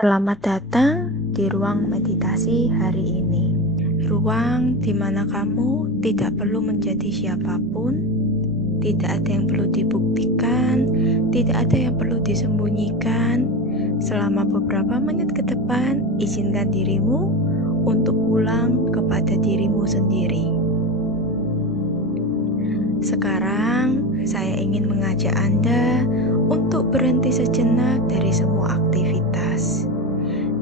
Selamat datang di ruang meditasi hari ini. Ruang di mana kamu tidak perlu menjadi siapapun, tidak ada yang perlu dibuktikan, tidak ada yang perlu disembunyikan. Selama beberapa menit ke depan, izinkan dirimu untuk pulang kepada dirimu sendiri. Sekarang, saya ingin mengajak Anda untuk berhenti sejenak dari semua aktivitas.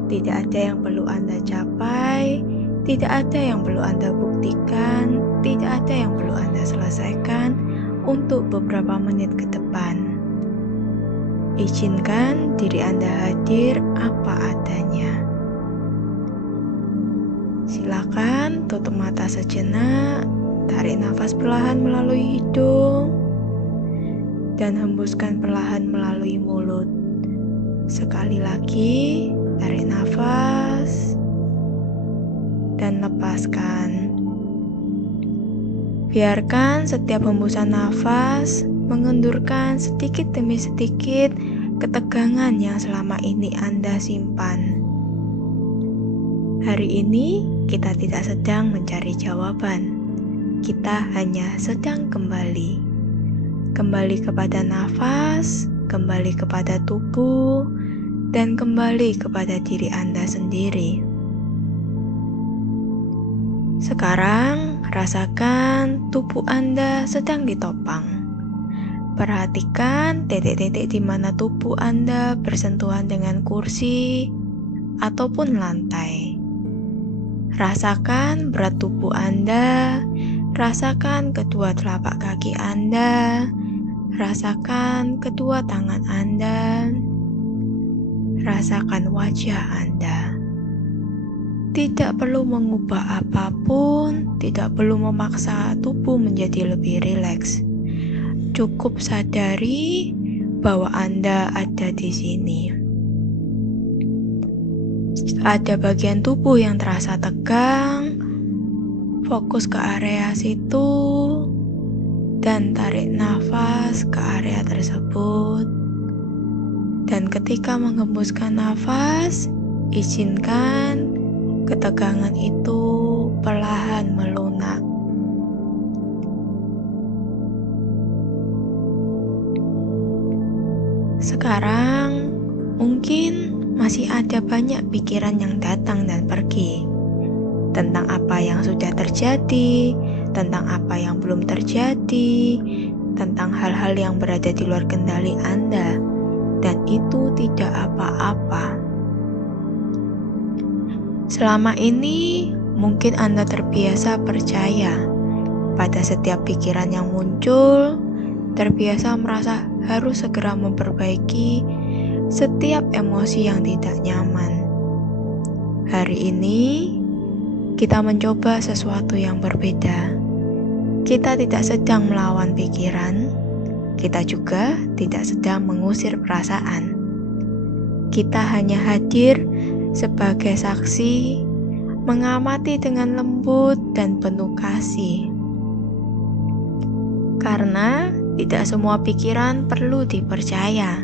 Tidak ada yang perlu Anda capai, tidak ada yang perlu Anda buktikan, tidak ada yang perlu Anda selesaikan untuk beberapa menit ke depan. Izinkan diri Anda hadir apa adanya. Silakan tutup mata sejenak, tarik nafas perlahan melalui hidung, dan hembuskan perlahan melalui mulut. Sekali lagi, tarik nafas dan lepaskan. Biarkan setiap hembusan nafas mengendurkan sedikit demi sedikit ketegangan yang selama ini Anda simpan. Hari ini kita tidak sedang mencari jawaban. Kita hanya sedang kembali kepada nafas, kembali kepada tubuh, dan kembali kepada diri Anda sendiri. Sekarang, rasakan tubuh Anda sedang ditopang. Perhatikan titik-titik di mana tubuh Anda bersentuhan dengan kursi ataupun lantai. Rasakan berat tubuh Anda, rasakan kedua telapak kaki Anda, rasakan kedua tangan Anda, rasakan wajah Anda. Tidak perlu mengubah apapun, tidak perlu memaksa tubuh menjadi lebih rileks. Cukup sadari bahwa Anda ada di sini. Ada bagian tubuh yang terasa tegang, fokus ke area situ, dan tarik nafas ke area tersebut. Dan ketika menghembuskan nafas, izinkan ketegangan itu perlahan melunak. Sekarang, mungkin masih ada banyak pikiran yang datang dan pergi. Tentang apa yang sudah terjadi, tentang apa yang belum terjadi, tentang hal-hal yang berada di luar kendali Anda. Dan itu tidak apa-apa. Selama ini, mungkin Anda terbiasa percaya pada setiap pikiran yang muncul, terbiasa merasa harus segera memperbaiki setiap emosi yang tidak nyaman. Hari ini, kita mencoba sesuatu yang berbeda. Kita tidak sedang melawan pikiran, kita juga tidak sedang mengusir perasaan. Kita hanya hadir sebagai saksi, mengamati dengan lembut dan penuh kasih. Karena tidak semua pikiran perlu dipercaya,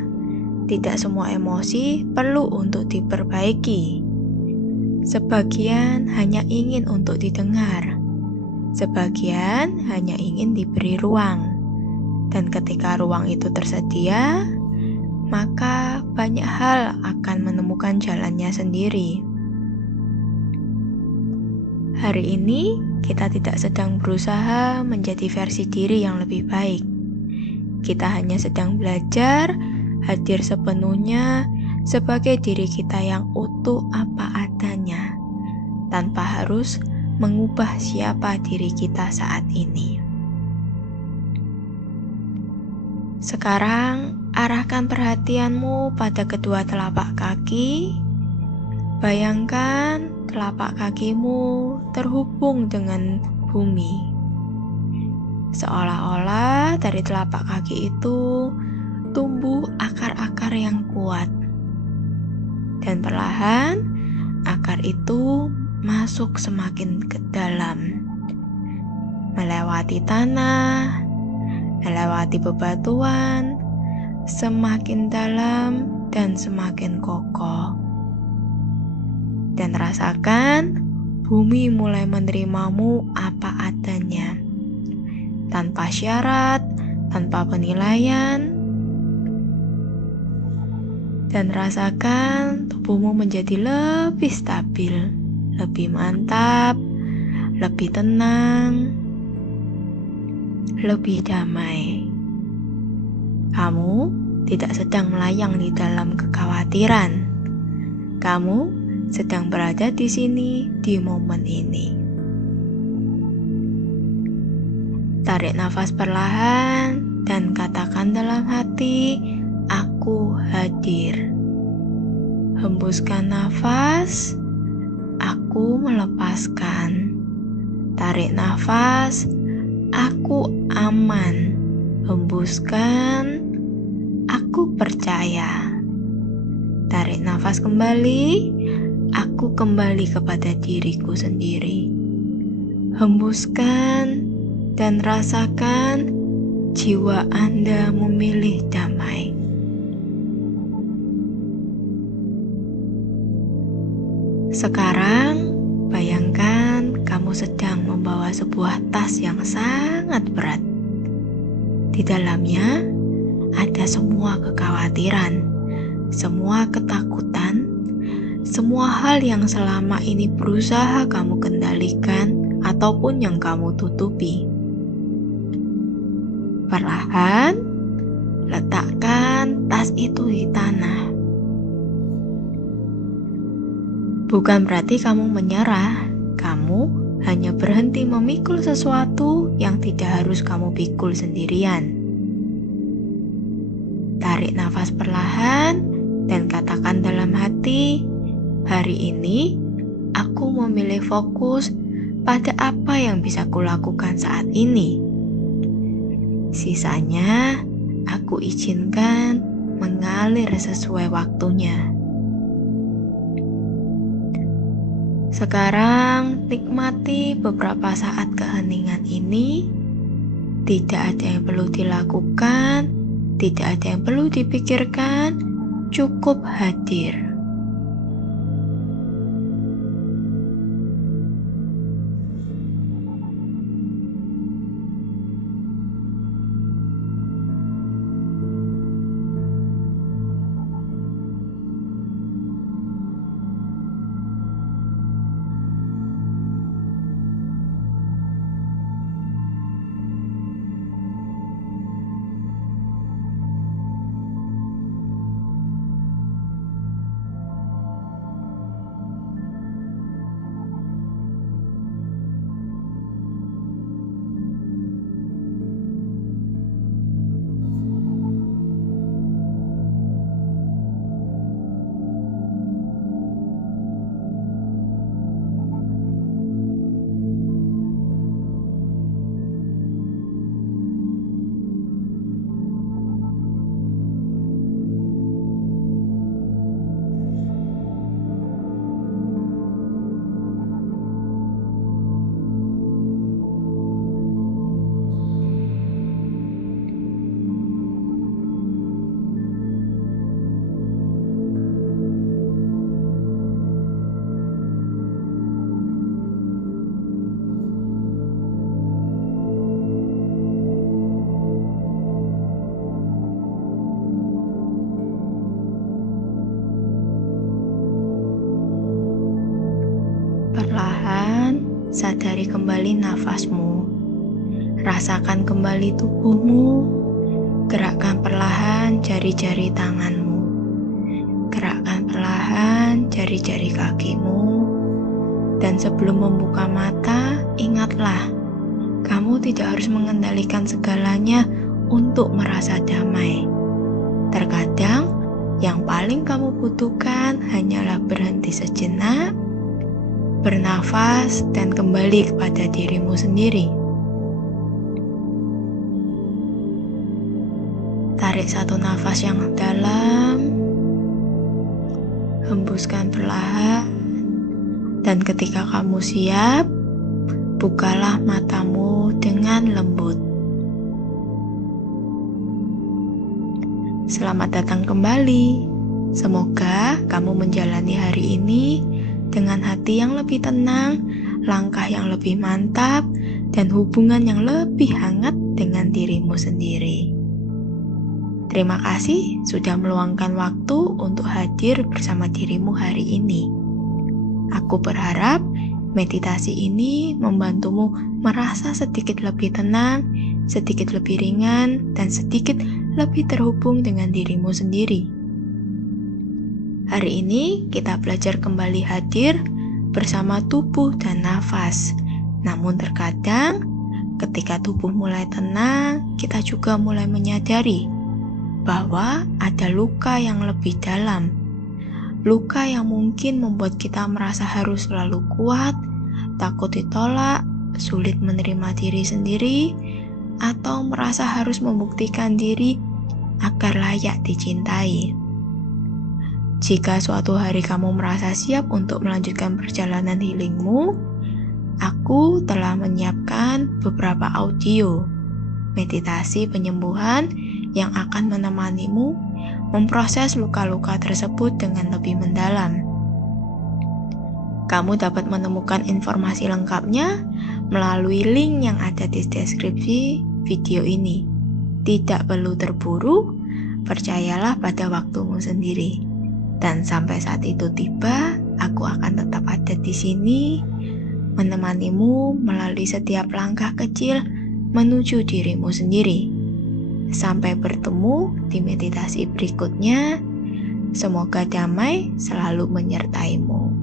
tidak semua emosi perlu untuk diperbaiki. Sebagian hanya ingin untuk didengar, sebagian hanya ingin diberi ruang. Dan ketika ruang itu tersedia, maka banyak hal akan menemukan jalannya sendiri. Hari ini, kita tidak sedang berusaha menjadi versi diri yang lebih baik. Kita hanya sedang belajar hadir sepenuhnya sebagai diri kita yang utuh apa adanya, tanpa harus mengubah siapa diri kita saat ini. Sekarang, arahkan perhatianmu pada kedua telapak kaki. Bayangkan telapak kakimu terhubung dengan bumi. Seolah-olah dari telapak kaki itu tumbuh akar-akar yang kuat. Dan perlahan, akar itu masuk semakin ke dalam. Melewati tanah, melewati bebatuan, semakin dalam dan semakin kokoh. dan rasakan bumi mulai menerimamu apa adanya, tanpa syarat, tanpa penilaian. Dan rasakan tubuhmu menjadi lebih stabil, lebih mantap, lebih tenang, lebih damai. Kamu tidak sedang melayang di dalam kekhawatiran. Kamu sedang berada di sini di momen ini. Tarik nafas perlahan dan katakan dalam hati, "Aku hadir." Hembuskan nafas, "Aku melepaskan." Tarik nafas, "Aku aman." Hembuskan, "Aku percaya." Tarik nafas kembali, "Aku kembali kepada diriku sendiri." Hembuskan dan rasakan jiwa Anda memilih damai. Sekarang, bayangkan kamu sedang membawa sebuah tas yang sangat berat. Di dalamnya ada semua kekhawatiran, semua ketakutan, semua hal yang selama ini berusaha kamu kendalikan ataupun yang kamu tutupi. Perlahan, letakkan tas itu di tanah. Bukan berarti kamu menyerah, kamu hanya berhenti memikul sesuatu yang tidak harus kamu pikul sendirian. Tarik nafas perlahan dan katakan dalam hati, "Hari ini aku memilih fokus pada apa yang bisa kulakukan saat ini. Sisanya aku izinkan mengalir sesuai waktunya." Sekarang nikmati beberapa saat keheningan ini. Tidak ada yang perlu dilakukan, tidak ada yang perlu dipikirkan, cukup hadir. Perlahan, sadari kembali nafasmu. Rasakan kembali tubuhmu. Gerakkan perlahan jari-jari tanganmu. Gerakkan perlahan jari-jari kakimu. Dan sebelum membuka mata, ingatlah, kamu tidak harus mengendalikan segalanya untuk merasa damai. Terkadang, yang paling kamu butuhkan hanyalah berhenti sejenak, bernafas, dan kembali kepada dirimu sendiri. Tarik satu nafas yang dalam, hembuskan perlahan, dan ketika kamu siap, bukalah matamu dengan lembut. Selamat datang kembali. Semoga kamu menjalani hari ini dengan hati yang lebih tenang, langkah yang lebih mantap, dan hubungan yang lebih hangat dengan dirimu sendiri. Terima kasih sudah meluangkan waktu untuk hadir bersama dirimu hari ini. Aku berharap meditasi ini membantumu merasa sedikit lebih tenang, sedikit lebih ringan, dan sedikit lebih terhubung dengan dirimu sendiri. Hari ini kita belajar kembali hadir bersama tubuh dan nafas. Namun terkadang ketika tubuh mulai tenang, kita juga mulai menyadari bahwa ada luka yang lebih dalam. Luka yang mungkin membuat kita merasa harus selalu kuat, takut ditolak, sulit menerima diri sendiri, atau merasa harus membuktikan diri agar layak dicintai. Jika suatu hari kamu merasa siap untuk melanjutkan perjalanan healingmu, aku telah menyiapkan beberapa audio meditasi penyembuhan yang akan menemanimu memproses luka-luka tersebut dengan lebih mendalam. Kamu dapat menemukan informasi lengkapnya melalui link yang ada di deskripsi video ini. Tidak perlu terburu, percayalah pada waktumu sendiri. Dan sampai saat itu tiba, aku akan tetap ada di sini, menemanimu melalui setiap langkah kecil menuju dirimu sendiri. Sampai bertemu di meditasi berikutnya. Semoga damai selalu menyertaimu.